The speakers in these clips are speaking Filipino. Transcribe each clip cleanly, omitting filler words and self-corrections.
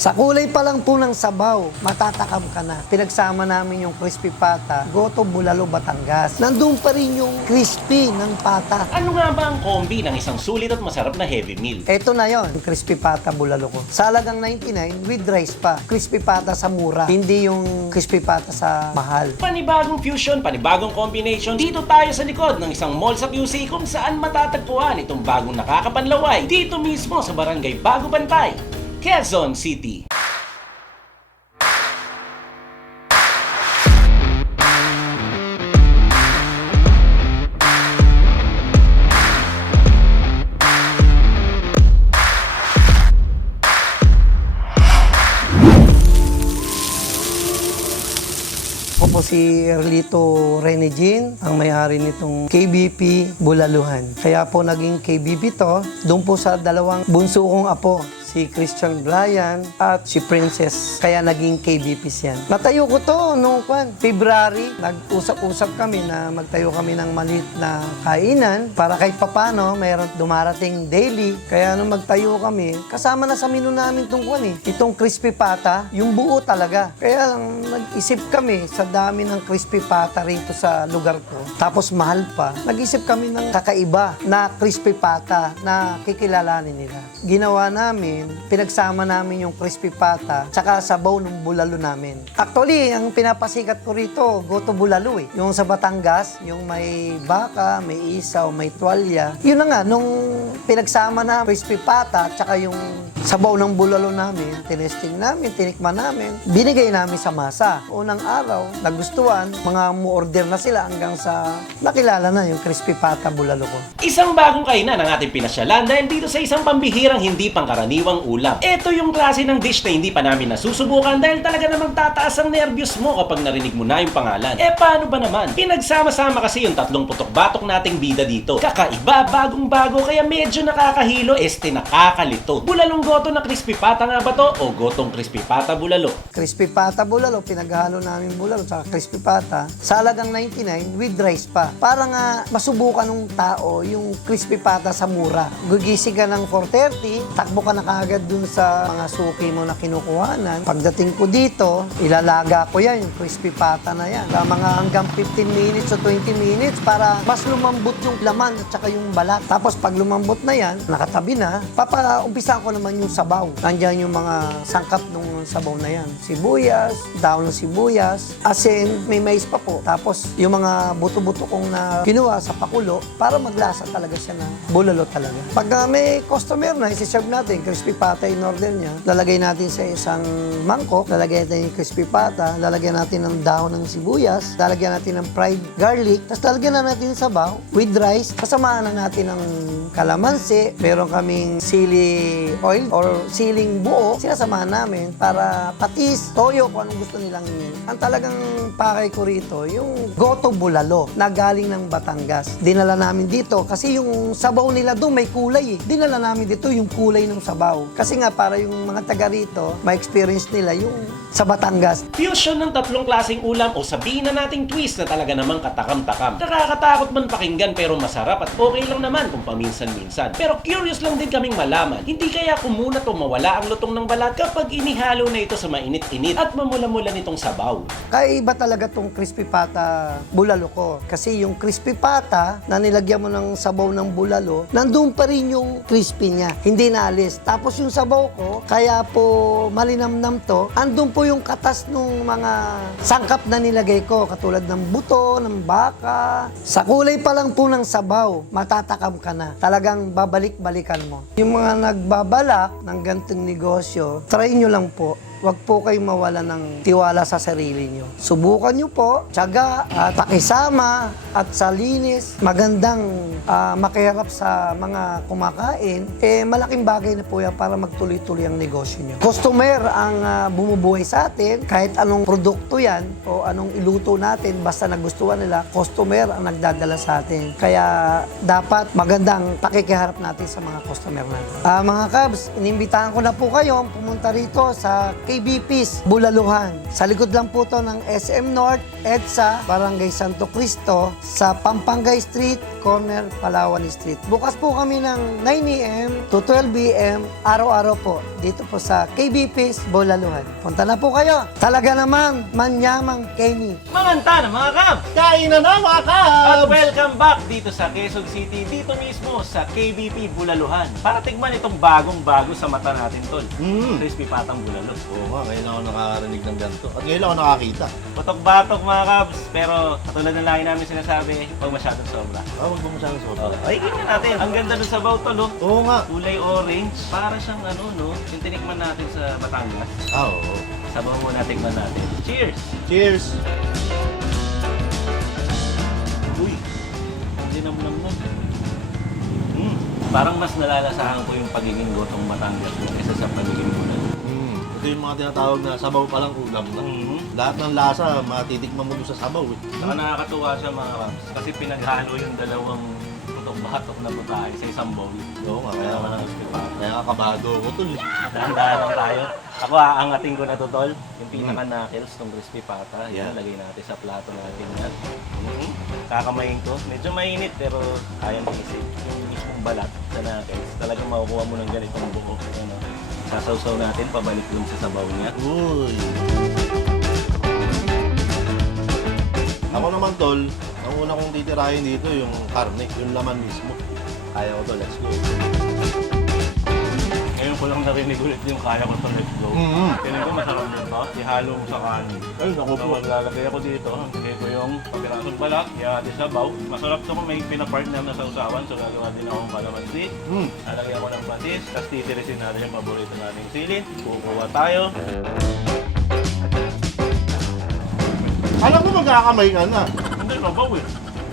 Sa kulay pa lang po ng sabaw, matatakam ka na. Pinagsama namin yung crispy pata, Goto, Bulalo, Batangas. Nandun pa rin yung crispy ng pata. Ano nga ba ang kombi ng isang sulit at masarap na heavy meal? Ito na yon, yung crispy pata bulalo ko. Sa halagang 99 with rice pa. Crispy pata sa mura, hindi yung crispy pata sa mahal. Panibagong fusion, panibagong combination. Dito tayo sa likod ng isang mall sa QC kung saan matatagpuan itong bagong nakakapanlaway. Dito mismo sa Barangay Bago Bantay, Quezon City. Ako po si Erlito Renegin, ang may-ari nitong KBP Bulaluhan. Kaya po naging KBP to, doon po sa dalawang bunso kong apo, si Christian Brian at si Princess. Kaya naging KBPs yan. Natayo ko to noong February. Nag-usap-usap kami na magtayo kami ng maliit na kainan para kahit papano mayroon dumarating daily. Kaya nung magtayo kami, kasama na sa menu namin itong crispy pata, yung buo talaga. Kaya nag-isip kami sa dami ng crispy pata rito sa lugar ko. Tapos mahal pa. Nag-isip kami ng kakaiba na crispy pata na kikilalanin nila. Ginawa namin, pinagsama namin yung crispy pata tsaka sabaw ng bulalo namin. Actually, ang pinapasikat ko rito, Goto Bulalo eh. Yung sa Batangas, yung may baka, may isaw, may tuwalya. Yun na nga, nung pinagsama na crispy pata tsaka yung sabaw ng bulalo namin, tinesting namin, tinikman namin, binigay namin sa masa. Unang araw, nagustuhan, mga mu-order na sila hanggang sa nakilala na yung crispy pata bulalo ko. Isang bagong kainan ang ating pinasyalan dahil dito sa isang pambihirang hindi pangkaraniwang ulam. Ito yung klase ng dish na hindi pa namin nasusubukan dahil talaga namang tataas ang nervyos mo kapag narinig mo na yung pangalan. Paano ba naman? Pinagsama-sama kasi yung tatlong putok-batok nating bida dito. Kakaiba, bagong-bago, kaya medyo nakakahilo, nakakalito. Bulalong goto na crispy pata nga ba to o gotong crispy pata bulalo? Crispy pata bulalo, pinaghalo namin bulalo sa crispy pata. Sa halagang 99 with rice pa. Para nga masubukan ng tao yung crispy pata sa mura. Gugising ka ng 4:30, takbo ka na kaagad dun sa mga suki mo na kinukuhanan. Pagdating ko dito, ilalaga ko yan, yung crispy pata na yan. Sa mga hanggang 15 minutes o 20 minutes para mas lumambot yung laman at saka yung balat. Tapos pag lumambot na yan, nakatabi na, umpisa ko naman yung sabaw. Nandiyan yung mga sangkap ng sabaw na yan. Sibuyas, daon ng sibuyas, asin, may mais pa po. Tapos yung mga buto-buto kong na kinuha sa pakulo para maglasa talaga siya na bulalo talaga. Pag may customer na, isi-serve natin, crispy pata in order niya, lalagay natin sa isang mangkok, lalagay natin yung crispy pata, lalagyan natin ng daon ng sibuyas, lalagyan natin ng fried garlic, tapos lalagyan na natin yung sabaw with rice, kasamahan na natin ng kalamansi, meron kaming sili oil or siling buo, sinasamahan namin para patis, toyo, kung anong gusto nilang yun. Ang talagang pakay ko rito, yung Goto Bulalo na galing ng Batangas. Dinala namin dito kasi yung sabaw nila doon may kulay eh. Dinala namin dito yung kulay ng sabaw. Kasi nga para yung mga taga rito, ma-experience nila yung sa Batangas. Fusion ng tatlong klaseng ulam o sabihin na nating twist na talaga namang katakam-takam. Nakakatakot man pakinggan pero masarap at okay lang naman kung paminsan-minsan. Pero curious lang din kaming malaman, hindi kaya kumunat o mawala ang lutong ng balat kapag inihalo na ito sa mainit-init at mamula-mula nitong sabaw. Kaiba talaga tong crispy pata bulalo ko. Kasi yung crispy pata na nilagyan mo ng sabaw ng bulalo, nandun pa rin yung crispy niya. Hindi naalis. Tapos yung sabaw ko, kaya po malinamnam to, andun po yung katas ng mga sangkap na nilagay ko. Katulad ng buto, ng baka. Sa kulay pa lang po ng sabaw, matatakam ka na. Talagang babalik-balikan mo. Yung mga nagbabalak ng ganitong negosyo, try nyo lang po. Huwag po kayong mawala ng tiwala sa sarili nyo. Subukan nyo po, tiyaga, at pakisama, at sa linis, magandang makihirap sa mga kumakain, malaking bagay na po yan para magtuloy-tuloy ang negosyo nyo. Customer ang bumubuhay sa atin, kahit anong produkto yan, o anong iluto natin, basta nagustuhan nila, customer ang nagdadala sa atin. Kaya dapat magandang pakikiharap natin sa mga customer natin. Mga Kabs, inimbitahan ko na po kayo pumunta rito sa KBP's Bulaluhan. Sa likod lang po to ng SM North, EDSA, Barangay Santo Cristo, sa Pampangay Street, corner Palawan Street. Bukas po kami ng 9 a.m. to 12 p.m. araw-araw po dito po sa KBP's Bulaluhan. Punta na po kayo. Talaga naman, manyamang Kenny. Manganta na mga kabs! Kain na na mga At kabs! welcome back dito sa Quezon City, dito mismo sa KBP Bulaluhan. Para tigman itong bagong-bago sa mata natin, tol. Crispy patang bulalo. Oo nga, ngayon ako nakarinig ng ganito. At ngayon ako nakakita. Batok-batok mga kabs, pero katulad ng lagi namin sinasabi, huwag masyadong sobra. Huwag mo masyadong sopa. Ay, tingnan natin. Ang ganda ng sabaw, tol, oh. Oo nga. Kulay orange. Para siyang ano, no? Yung tinikman natin sa Batangas. Oo. Sabaw muna, tikman natin. Cheers! Cheers! Uy, hindi naman nun. Parang mas nalalasahan ko yung pagiging gotong Batangas mo kaysa sa pagiging bulalo. Ito yung mga tinatawag na sabaw pa lang ulam na. Lahat ng lasa, matitikman mo doon sa sabaw. Saka nakakatuwa siya mga kabs. Kasi pinaghalo yung dalawang batok na butahe sa isang bowl. Oo nga, Kaya kaya, naman ang spipa. kaya kabado ko tol. Dahan-dahan lang tayo. Ako aangatin ko na to, tol. Yung pinaka-knuckles ng crispy pata. Yan, lagay natin sa plato natin yan. Kakamayin ko. Medyo mainit pero kayang isip. Yung mismong balat sa knuckles. Talagang makukuha mo ng ganitong buo. Ano, sasawsaw natin, pabalik dun sa sabaw niya. Uy! Ako naman tol, ang una kong titirahin dito yung karne, yung laman mismo. Kaya ko to, let's go. Ngayon ko lang narinig ulit yung kaya ko sa let's go. Kailan ko masarap nito, ihalo mo sa kanin. Ay, naku So, po. maglalagay ako dito, hindi ko yung pagkirasong balak, ihati sa baw. Masarap to kung may pinapartner na sausawan, so gagawa din akong kalamansi. Lalagay ako ng patis, tapos titirisin natin yung paborito nating sili. Kukuha tayo. Alam mo magkakamay ka na. Hindi, nabaw eh.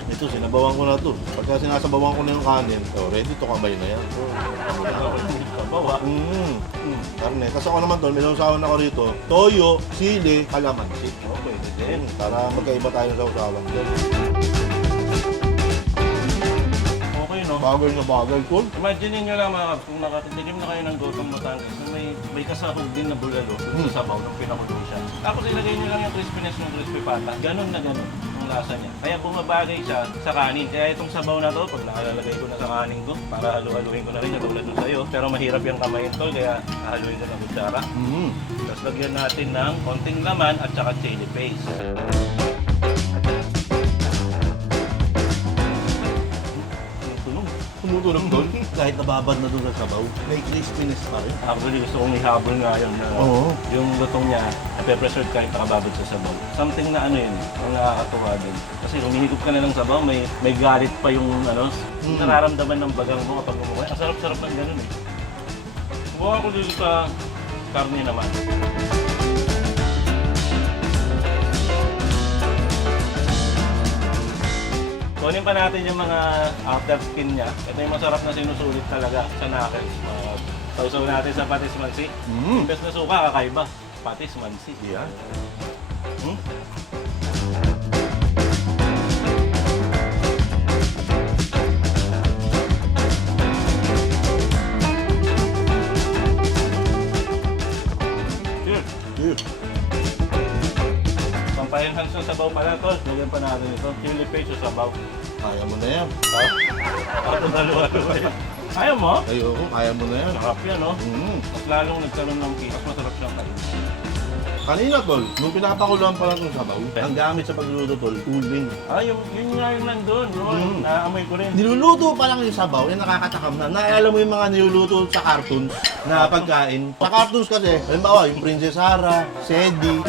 Ito, sinabawan ko na to. Pagka sinasabawan ko na yung kanin, so ready to kamay na yan. Nabaw ah. Karne. Tapos ako naman tol, may sausawan ako rito. Toyo, sili, kalamansi. Okay, din. Para magkaiba tayo sa sausawan. Okay, no? Bagay na bagay, tol. Imagine nyo lang mga kabs, kung nakatitigim na kayo ng gotong Batangas na may kasahog din na bulalo sa sabaw nung pinakulo siya. Tapos ilagay nyo lang yung crispiness ng crispy pata. Ganon na ganon ang lasa niya. Kaya bumabagay siya sa kanin. Kaya itong sabaw na to, pag nakalalagay ko na sa kanin ko, para halu-haluin ko na rin katulad nun sa'yo. Pero mahirap yung kamayin to, kaya haluin ko ng kutsara. Tapos lagyan natin ng konting laman at saka chili paste. Tunog. Tumutunog tol. Kahit nababad na doon sa sabaw, may crispiness pa rin. Actually, gusto kong ihabol nga yun na Oo. yung lutong niya, nape-preserve kahit nakababad sa sabaw. Something na ano yun, ang nakakatuwa din. Kasi humihigop ka na ng sabaw, may galit pa yung ano, nararamdaman ng bagang mo kapag umuwi. Ang sarap-sarap ng ganun eh. Buka ko dito sa karne naman. Kunin pa natin yung mga outer skin niya. Ito yung masarap na sinusulit talaga sa knuckles. Sausaw natin sa patis mansi. Imbes na suka, kakaiba. Patis mansi. Yan. Cheers! Cheers. Pampahenhance ng sabaw pala to. Lagyan pa natin ito. Chili paste sa sabaw. Kaya mo na yan. Ako dalawa-dalawa yan. Ayaw mo? Ayoko, kaya mo na yan. Sarap yan, no? Mas lalong nagkaroon ng kikas, masarap siyang kain. Kanina tol, nung pinapakuluan pa lang itong sabaw, ang gamit sa pagluluto tol, uling. Ah, yun nga yung nandun. No? Naamoy ko rin. Niluluto pa lang yung sabaw, yung nakakatakam na. Naalala mo yung mga niluluto sa cartoons na pagkain. Sa cartoons kasi, halimbawa, yung Princess Sarah, Sedi,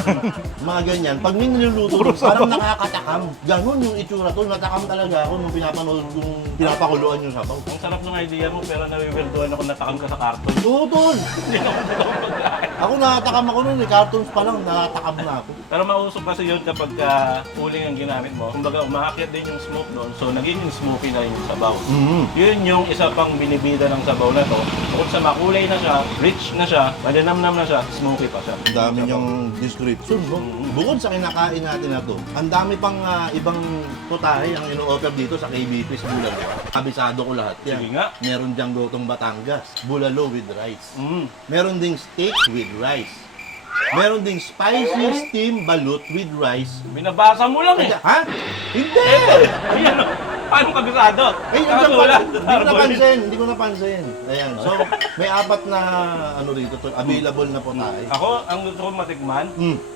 mga ganyan. Pag may niluluto, parang nakakatakam. Ganon yung itsura tol, natakam talaga ako nung pinapanood yung pinapakuluan yung sabaw. Ang sarap ng idea mo, pero nawiwirduhan ako natakam ka sa karton. Oo tol! Ako nakatakam ako nun, cartoons pa lang, nakatakam na ako. Pero mausok kasi yun kapag uling ang ginamit mo. Kumbaga, umaakyat din yung smoke doon. So, nagiging smoky na yung sabaw. Yun yung isa pang binibida ng sabaw na to. Bukod sa makulay na siya, rich na siya, malinamnam na siya, smoky pa siya. Ang dami niyang description, no? Bukod sa kinakain natin na to, ang dami pang ibang putahe ang ino-offer dito sa KBP sa Bulalo. Kabisado ko lahat yan. Sige nga. Meron diyang gotong Batangas, bulalo with rice. Meron ding steak with rice. Meron ding spicy steam balut with rice. Binabasa mo lang eh. Ha? Hindi! Ayan o. Paano kabisado? Ay, Kaso nandiyan wala. pa. Hindi ko napansin. Ayan. So, may apat na ano rito to, available na po tayo. Ako, ang gusto kong matikman,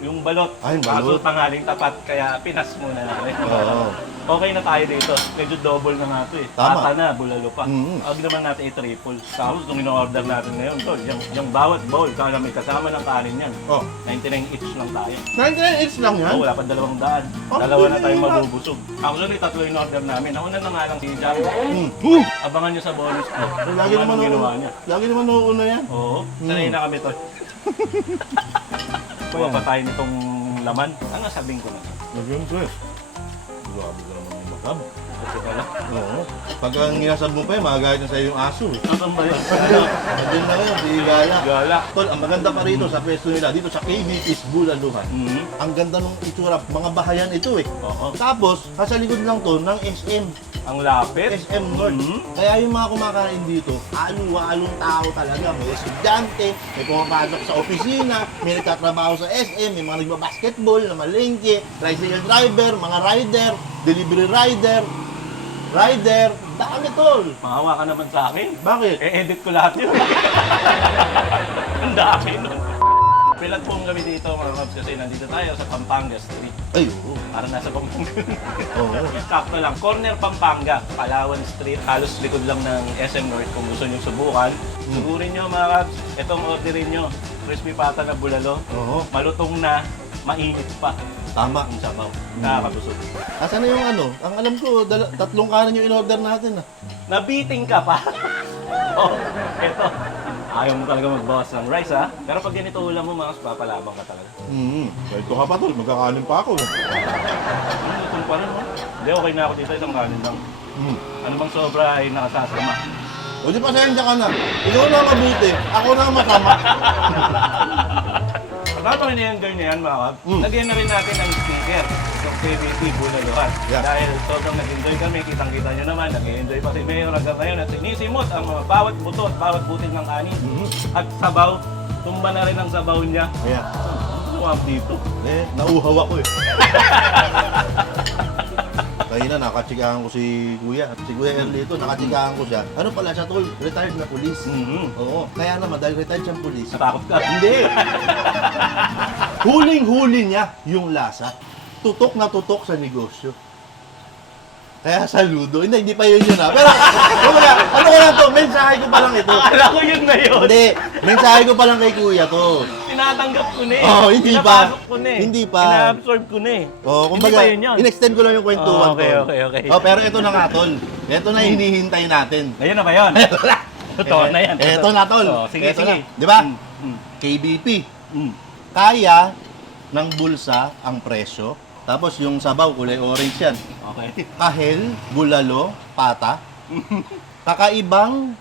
yung balot. Ay, yung balot. Kaso tanghaling tapat, kaya pinas muna natin. Oo. Okay na tayo dito. Medyo double na nga ito eh. Tama. Pata na, bulalo pa. Mm. Huwag naman natin i-triple. Tapos, itong in-order natin ngayon, tol, yung bawat bowl, kaya may kasama ng kanin yan. Oh. 99 each lang tayo. 99 each lang yan? Oh, wala pa 200. Oh, Dalawa na tayo hindi na. mabubusog. Actually, 3 in order namin. Nauna na nga lang si Jam. Abangan nyo sa bonus ko. Lagi Kung naman anong ginawa niya. Lagi naman nauuna yan. Oo, sanay na kami to. Kuha pa tayo nitong laman. Ang sabing ko na. Naging stress. Grabe ka naman yung makam. Kasi pala. Oo. Pag ang inasal mo pa yun, magagayat na sa'yo yung aso. Nasaan ba yun? Nandiyan na yun, si Gala. Gala. Tol, ang maganda pa rito sa pwesto nila, dito sa KBP's Bulaluhan. Ang ganda ng itsura, mga bahayan ito eh. Oo. Tapos, sa likod lang to ng SM. Ang lapit. SM North. Kaya yung mga kumakain dito, along tao talaga. May estudyante, may pumapasok sa opisina, may nagtatrabaho sa SM, may mga nagbabasketball, na malengke, tricycle driver, mga rider, delivery rider, dami tol. Maawa ka naman sa akin. Bakit? E-edit ko lahat yun. Ang dami nun. Pilat pong kami dito mga kabs kasi nandito tayo sa Pampanga Street. Ay, oo. Para nasa Pampanga. Oo. Sakto lang. Corner Pampanga, Palawan Street. Halos likod lang ng SM North kung gusto nyo subukan. Sugurin nyo mga kabs. Itong orderin nyo. Crispy pata na bulalo. Oo. Malutong na, mainit pa. Tama. Ang sabaw. Nakakabusog. Asan na yung ano? Ang alam ko, 3 kanin yung in-order natin ah. Nabiting ka pa. Oh, eto. Ayaw mo talaga magbawas ng rice ha. Pero pag ganito ulam mo, mga papalabang ka talaga. Ito ka pa tol, magkakanin pa ako. Lutong pa rin mo. Hindi, okay na ako dito. Isang kanin lang. Ano bang sobra ay nakasasama? O di pasensya ka na. Ikaw na mabuti, ako na masama. Kapag ini-enjoy niya yan mga kab, lagyan na rin natin ang sticker ng KBP Bulaluhan. Yeah. Dahil sobrang nag-enjoy kami, kitang-kita nyo naman, nag-enjoy pa si Mayor hanggang ngayon at sinisimot ang mga bawat buto at bawat butil ng kanin. At sabaw, tumba na rin ang sabaw niya. Kaya, Ano ang dito? nauhaw ako eh. Kanina nakatsikahan ko si Kuya. Si Kuya Erlito, nakatsikahan ko siya. Ano pala siya tol? Retired na police. Oo. Kaya naman, dahil retired siyang police. Natakot ka? Hindi! Huling-huli niya yung lasa. Tutok na tutok sa negosyo. Kaya saludo. Hindi pa yun ha. Pero, ano ko lang to? Mensahe ko pa lang ito. Akala ko yun na yun. Hindi. Mensahe ko pa lang kay Kuya to. Tinatanggap ko na eh. Oo, hindi pa. Pinapasok ko na eh. Hindi pa. Ina-absorb ko na eh. Oh, Hindi kumbaga, pa yun yun. in-extend ko lang yung kwentuhan Oh, okay, tol. okay. Oh, pero ito na nga, tol. Ito na hinihintay natin. Ayun na ba yun? Ito na yan. Ito na, tol. Oh, sige, Ito sige. na. Di ba? Mm. KBP. Mm. Kaya ng bulsa ang presyo. Tapos yung sabaw, kulay orange yan. Okay. Kahel, bulalo, pata. Kakaibang...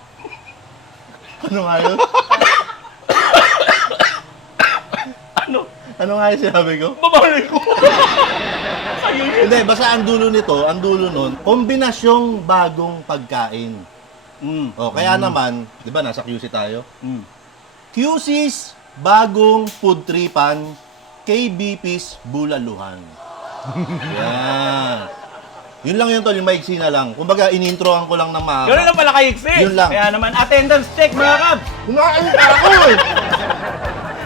Ano nga yun? Ano? Ano nga yung sinabi ko? Babalik ko. Sa'yo yun. Hindi, basta ang dulo nito, ang dulo nun, kombinasyong bagong pagkain. O, kaya naman, di ba, nasa QC tayo? QC's bagong food tripan, KBP's Bulaluhan. Yan. Yun lang yun tol, yung maiksi na lang. Kumbaga, in-introhan ko lang ng mga... Gano'n lang pala kaiksi. Yun lang. Kaya naman, attendance check mga kab. Kumain ka ako eh!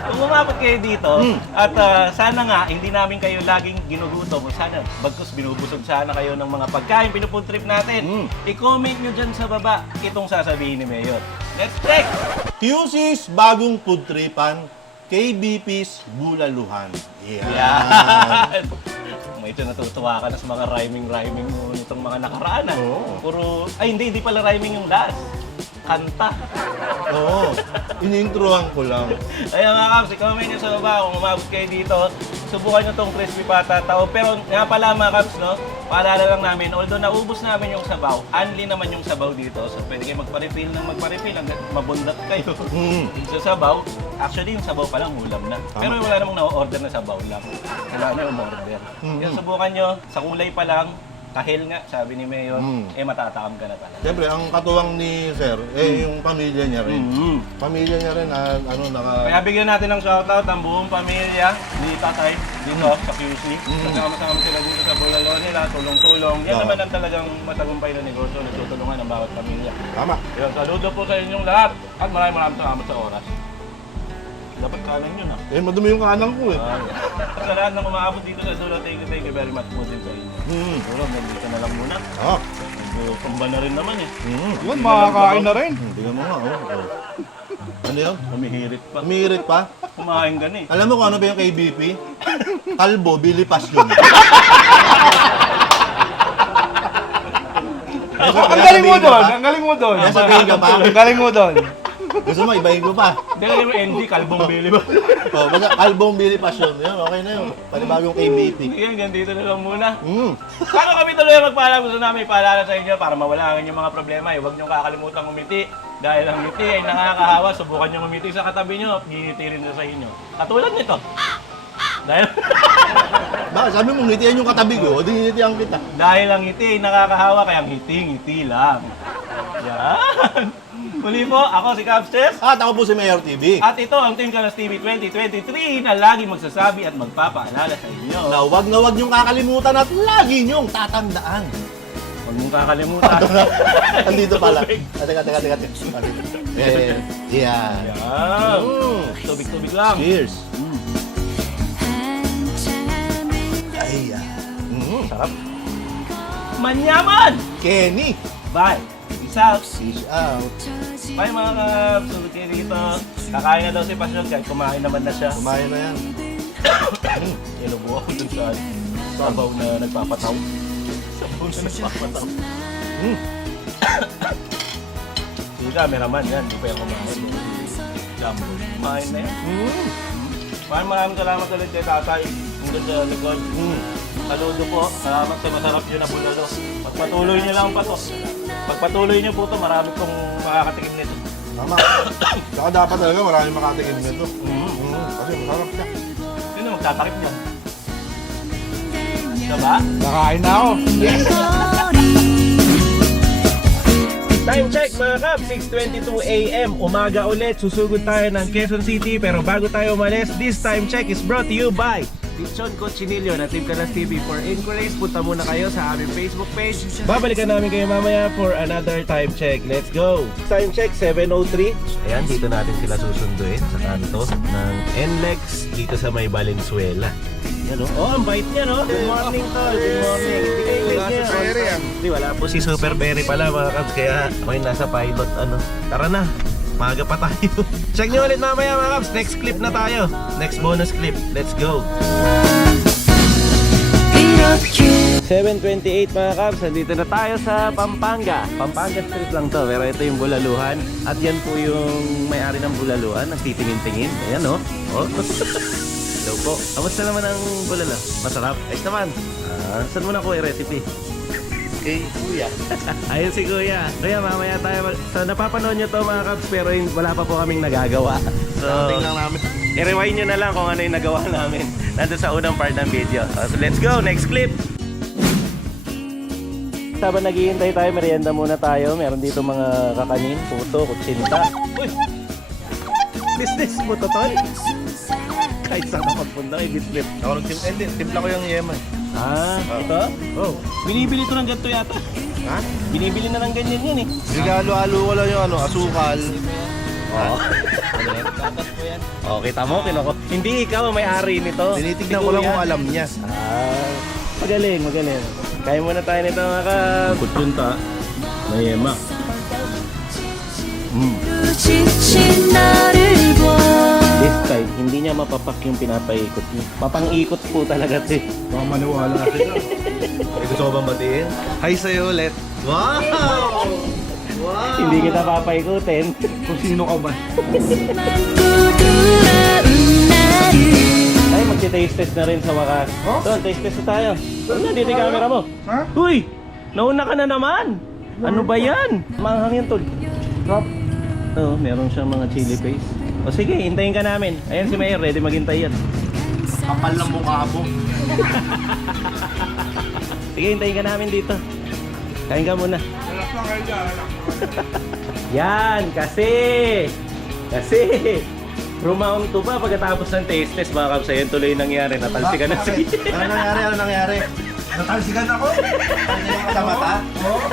Kung umabot kayo dito, at sana nga, hindi namin kayo laging ginugutom. Sana, bagkus binubusog sana kayo ng mga pagkain, pinufood trip natin. I-comment nyo dyan sa baba itong sasabihin ni Mayor. Let's check! QC's bagong food tripan, KBP's Bulaluhan. Yan. Yan! Medyo natutuwa ka na sa mga rhyming mo nitong mga nakaraan. Oo. Puro, ay hindi pala rhyming yung last. Kanta. Oo. In-introhan ko lang. Kaya mga Kabs, i-comment nyo sa baba kung umabot kayo dito. Subukan nyo tong crispy pata tao. Pero nga pala mga Kabs, no? Paalala lang namin, although naubos namin yung sabaw, only naman yung sabaw dito. So pwede kayo magpa-refill hanggang mabundat kayo sa sabaw. Actually, yung sabaw pa lang ulam na. Pero wala namang na-order na sabaw lang. Wala na yung order. Kaya subukan nyo, sa kulay pa lang, kahil nga, sabi ni Mayor, matatakam ka na talaga. Siyempre, ang katuwang ni Sir, yung pamilya niya rin. Pamilya niya rin, Kaya bigyan natin ng shoutout ang buong pamilya ni Tatay dito sa QC. Kasama-sama sila dito sa bulalo nila, tulong-tulong. Yan naman ang talagang matagumpay na negosyo, nagtutulungan ng bawat pamilya. Tama. Yun, saludo po sa inyong lahat at maraming salamat sa oras. Dapat kanan yun ha. Madumi yung kanan ko eh. Sa lahat ng umaabot dito sa Dulo, thank you very much po din sa inyo. Siguro, nandito na lang muna. Medyo pamba na rin naman eh. Yun, makakain na rin. Tingnan mo nga, Ano yun? Humihirit pa. Umiirit pa? Kumain ka na eh. Alam mo kung ano ba yung KBP? Kalbo, Billy Passion. Ang galing mo doon, ang galing mo doon. Kaya sabihin ka pa? Ang galing mo doon. Gusto mo, ibahin ko pa. Dahil yung ND, kalbong bili ba? Basta kalbong Billy Passion. Yan, okay na yun. Panibagong KBP. Sige, ganito na lang muna. Bago kami tuloy magpaalam, gusto namin ipaalala sa inyo para mawala ang inyong mga problema. Huwag niyong kakalimutan umiti. Dahil ang ngiti ay nakakahawa, subukan niyong umiti sa katabi niyo, ngiti rin na sa inyo. Katulad nito. Dahil Bakit? Sabi mo, ngitian yung katabi ko, di ngitian kita. dahil ang ngiti ay nakakahawa, kaya ngiti lang. Yan. Muli po, ako si Capstes. At ako po si Mayor TV. At ito ang Team Kalas TV 2023 na laging magsasabi at magpapaalala sa inyo. Na huwag niyong kakalimutan at lagi niyong tatandaan. Huwag mong kakalimutan. Andito pala. Teka. Yan. Yan. Tubig-tubig lang. Cheers. Ay, Sarap. Manyaman! Kenny. Bye! Peace out! Fish out. Bye mga kabs! Tulog kayo dito. Kakain na daw si Pasyon kahit kumain naman na siya. Kumain na yan. Inubo ako dun sa sabaw na nagpapataw. Sabaw na nagpapataw. Sige, cameraman yan. Hindi pa yung kumain. Jumbo. Kumain na yan. Maraming salamat ulit kay tatay. Hanggang sa likod. Saludo po. Salamat sa masarap yun na bulalo. Pagpatuloy niyo lang pa to. Pagpatuloy niyo po to, marami pong makakatikim nito. Tama. Saka dapat talaga maraming makatikim nito. Kasi masarap siya. Sino magtatakip niyan? Diba? Nakain na ako. Time check mga kap, 6:22 AM. Umaga ulit, susugod tayo ng Quezon City. Pero bago tayo umalis, this time check is brought to you by Lechon Cochinillo na Team Kalas TV. For inquiries, punta muna kayo sa aming Facebook page. Babalikan namin kayo mamaya for another time check. Let's go! Time check, 7:03. Ayan, dito natin sila susunduin sa kanto ng NLEX dito sa may Valenzuela. Yan o. Oh, ang bait niya no. Good morning tol. Good morning. Hindi kayo late niya. Hindi, wala po si Super Berry pala mga kabs. Kaya may nasa pilot ano. Tara na. Maaga pa tayo. Check nyo ulit mamaya mga kabs. Next clip na tayo. Next bonus clip. Let's go. 7:28 mga kabs. Nandito na tayo sa Pampanga. Pampanga Street lang to. Pero ito yung bulaluhan. At yan po yung may-ari ng bulaluhan. Nagtitingin-tingin. Ayan o. Oh. Hello po. Kamusta naman ang bulalo? Masarap? Ayos naman. Saan mo na kuha yung recipe? Kay Kuya. Ayun si Kuya. Kuya, mamaya tayo. So, napapanood nyo to mga kabs, pero wala pa po kaming nagagawa. So, Tingnan namin. i-rewind nyo na lang kung ano yung nagawa namin. Nandun sa unang part ng video. So, let's go. Next clip. Habang naghihintay tayo, merienda muna tayo. Meron dito mga kakanin, puto, kutsinta. Uy! Business mo to, tol. Kahit saan ako magpunta kay Bislip. Ako timpla ko yung yema. Ito? Oh. Binibili ito ng ganito yata. Ha? Binibili na ng ganyan yan eh. Regalo-alo ko lang yung asukal. Oo. Oh, kita mo, kinoko. Hindi ikaw ang may-ari nito. Tinitignan Si ko lang Kuya. kung alam niya. Magaling, magaling. Kaya muna tayo nito mga kutsunta. Mayema. This time, hindi niya mapapak yung pinapaikot niya. Mapang-ikot po talaga ito eh. Baka maniwala kita. May gusto ko bang batiin? Hi sa'yo ulit. Wow! Hindi kita papaikutin. Kung sino ka ba? Ay, magti-taste test na rin sa wakas. Tol, taste test na tayo. Ano, dito yung camera mo. Ha? Uy! Nauna ka na naman! Ano ba yan? Manghang yan, Tol. Drop. Oo, meron siyang mga chili paste. O sige, hintayin ka namin. Ayan si Mayor, ready maghintay yan. Kapal ng mukha mo. Sige, hintayin ka namin dito. Kain ka muna. Yan, kasi rumount to pa pagkatapos ng taste test mga kabs. Ayun tuloy yung nangyari. Natalsikan na si Ano nangyari? Ano nangyari? Natalsikan ako. Sa mata?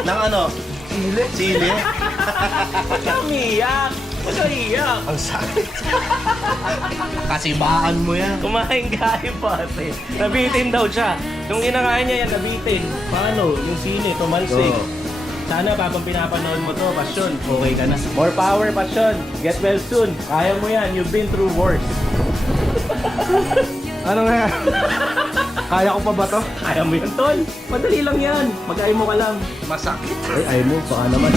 Ng ano? Sili? Huwag kang iyak! Huwag kang iyak! Ang sakit. Kasibaan mo yan. Kumain kain pa kasi. Nabitin daw siya. Nung kinakain niya yan, nabitin. Paano? Yung sili, tumalsik. Oo. Sana papang pinapanood mo to, Passion. Okay ka na. More power, Passion. Get well soon. Kaya mo yan. You've been through worse. Ano nga? Kaya ko pa ba to? Kaya mo yan, Tol. Madali lang yan. Mag-ay mo ka lang. Masakit. Ay mo. Baka naman.